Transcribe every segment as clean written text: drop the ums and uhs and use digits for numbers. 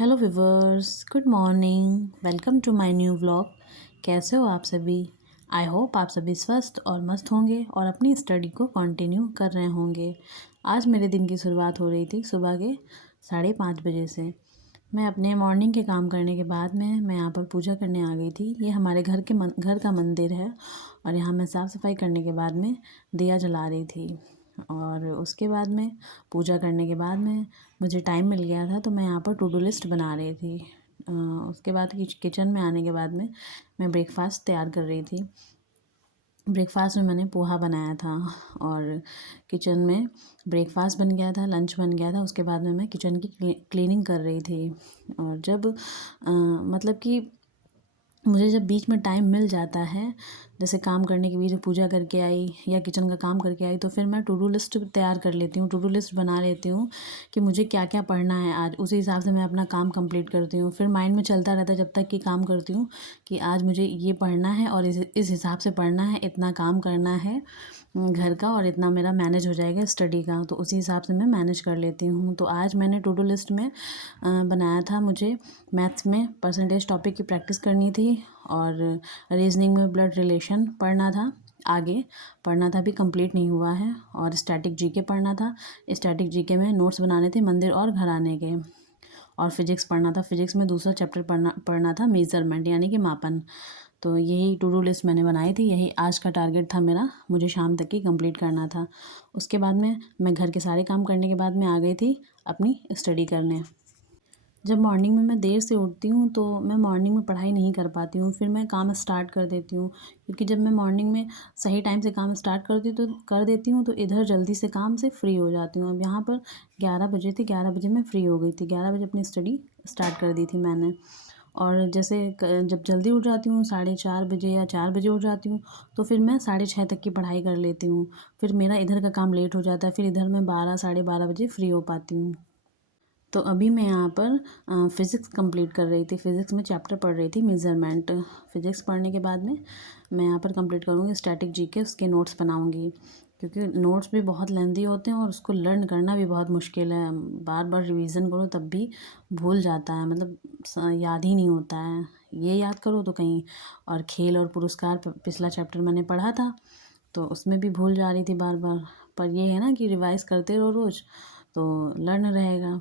Hello viewers, good morning. Welcome to my new vlog. कैसे हो आप सभी? आई होप आप सभी स्वस्थ और मस्त होंगे और अपनी स्टडी को कंटिन्यू कर रहे होंगे। आज मेरे दिन की शुरुआत हो रही थी सुबह के 5:30 बजे से। मैं अपने मॉर्निंग के काम करने के बाद में मैं यहाँ पर पूजा करने आ गई थी। ये हमारे घर का मंदिर है और यहाँ मैं साफ़ सफाई करने के बाद में दिया जला रही थी। और उसके बाद में पूजा करने के बाद में मुझे टाइम मिल गया था, तो मैं यहाँ पर टू डू लिस्ट बना रही थी। उसके बाद किचन में आने के बाद में मैं ब्रेकफास्ट तैयार कर रही थी। ब्रेकफास्ट में मैंने पोहा बनाया था और किचन में ब्रेकफास्ट बन गया था, लंच बन गया था। उसके बाद में मैं किचन की क्लीनिंग कर रही थी। और जब मतलब कि मुझे जब बीच में टाइम मिल जाता है, जैसे काम करने के बीच पूजा करके आई या किचन का काम करके आई, तो फिर मैं टू डू लिस्ट तैयार कर लेती हूँ, टू डू लिस्ट बना लेती हूँ कि मुझे क्या क्या पढ़ना है आज। उसी हिसाब से मैं अपना काम कंप्लीट करती हूँ। फिर माइंड में चलता रहता है जब तक कि काम करती हूँ कि आज मुझे ये पढ़ना है और इस हिसाब से पढ़ना है, इतना काम करना है घर का और इतना मेरा मैनेज हो जाएगा स्टडी का। तो उसी हिसाब से मैं मैनेज कर लेती हूँ। तो आज मैंने टू डू लिस्ट में बनाया था, मुझे मैथ्स में परसेंटेज टॉपिक की प्रैक्टिस करनी थी और रीजनिंग में ब्लड रिलेशन पढ़ना था, आगे पढ़ना था, अभी कंप्लीट नहीं हुआ है। और स्टैटिक जीके पढ़ना था। स्टैटिक जीके में नोट्स बनाने थे मंदिर और घराने के। और फिजिक्स पढ़ना था। फिजिक्स में दूसरा चैप्टर पढ़ना था, मेजरमेंट यानी कि मापन। तो यही टू डू लिस्ट मैंने बनाई थी, यही आज का टारगेट था मेरा, मुझे शाम तक ही कंप्लीट करना था। उसके बाद में मैं घर के सारे काम करने के बाद में आ गई थी अपनी स्टडी करने। जब मॉर्निंग में मैं देर से उठती हूँ तो मैं मॉर्निंग में पढ़ाई नहीं कर पाती हूँ, फिर मैं काम स्टार्ट कर देती हूँ। क्योंकि जब मैं मॉर्निंग में सही टाइम से काम स्टार्ट कर देती हूँ तो इधर जल्दी से काम से फ्री हो जाती हूँ। अब यहाँ पर 11 बजे थे, 11 बजे मैं फ्री हो गई थी, 11 बजे अपनी स्टडी स्टार्ट कर दी थी मैंने। और जैसे जब जल्दी उठ जाती हूँ 4:30 बजे या 4 बजे उठ जाती हूँ, तो फिर मैं 6:30 तक की पढ़ाई कर लेती हूँ। फिर मेरा इधर का काम लेट हो जाता है, फिर इधर मैं 12 साढ़े 12 बजे फ्री हो पाती हूँ। तो अभी मैं यहाँ पर फ़िज़िक्स कंप्लीट कर रही थी। फ़िज़िक्स में चैप्टर पढ़ रही थी मेज़रमेंट। फ़िज़िक्स पढ़ने के बाद में मैं यहाँ पर कंप्लीट करूँगी स्टैटिक जीके, उसके नोट्स बनाऊँगी। क्योंकि नोट्स भी बहुत लेंदी होते हैं और उसको लर्न करना भी बहुत मुश्किल है। बार बार रिवीज़न करो तब भी भूल जाता है, मतलब याद ही नहीं होता है। ये याद करो तो कहीं और खेल और पुरस्कार पिछला चैप्टर मैंने पढ़ा था, तो उसमें भी भूल जा रही थी बार बार। पर ये है ना कि रिवाइज़ करते रहो रोज़, तो लर्न रहेगा।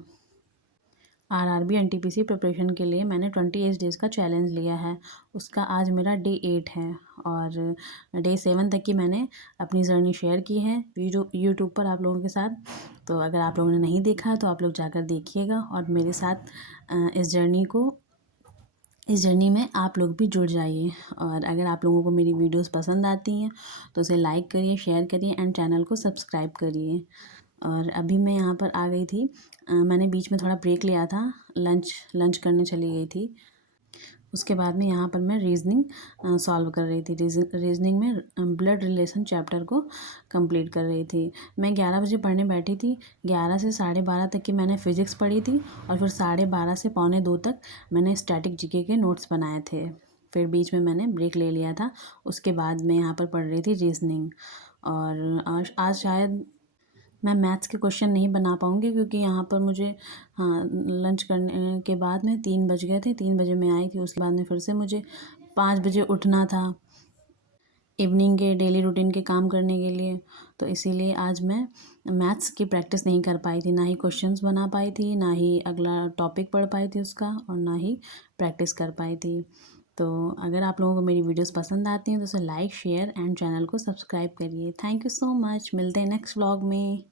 आरआरबी एनटीपीसी प्रिपरेशन के लिए मैंने 28 डेज़ का चैलेंज लिया है। उसका आज मेरा डे 8 है और डे 7 तक की मैंने अपनी जर्नी शेयर की है यूट्यूब पर आप लोगों के साथ। तो अगर आप लोगों ने नहीं देखा है तो आप लोग जाकर देखिएगा और मेरे साथ इस जर्नी में आप लोग भी जुड़ जाइए। और अगर आप लोगों को मेरी वीडियोस पसंद आती हैं तो उसे लाइक करिए, शेयर करिए एंड चैनल को सब्सक्राइब करिए। और अभी मैं यहाँ पर आ गई थी, मैंने बीच में थोड़ा ब्रेक लिया था, लंच करने चली गई थी। उसके बाद में यहाँ पर मैं रीजनिंग सॉल्व कर रही थी। रीजनिंग में ब्लड रिलेशन चैप्टर को कंप्लीट कर रही थी। मैं 11 बजे पढ़ने बैठी थी, 11 से 12:30 तक की मैंने फ़िज़िक्स पढ़ी थी और फिर 12:30 से 12:45 तक मैंने स्टैटिक जीके के नोट्स बनाए थे। फिर बीच में मैंने ब्रेक ले लिया था। उसके बाद मैं यहाँ पर पढ़ रही थी रीजनिंग। और आज शायद मैं मैथ्स के क्वेश्चन नहीं बना पाऊँगी क्योंकि यहाँ पर मुझे, हाँ, लंच करने के बाद में 3 बज गए थे, 3 बजे मैं आई थी। उसके बाद में फिर से मुझे 5 बजे उठना था इवनिंग के डेली रूटीन के काम करने के लिए। तो इसीलिए आज मैं मैथ्स की प्रैक्टिस नहीं कर पाई थी, ना ही क्वेश्चंस बना पाई थी, ना ही अगला टॉपिक पढ़ पाई थी उसका, और ना ही प्रैक्टिस कर पाई थी। तो अगर आप लोगों को मेरी वीडियोस पसंद आती हैं तो उसे लाइक, शेयर एंड चैनल को सब्सक्राइब करिए। Thank you so much. मिलते हैं नेक्स्ट व्लॉग में।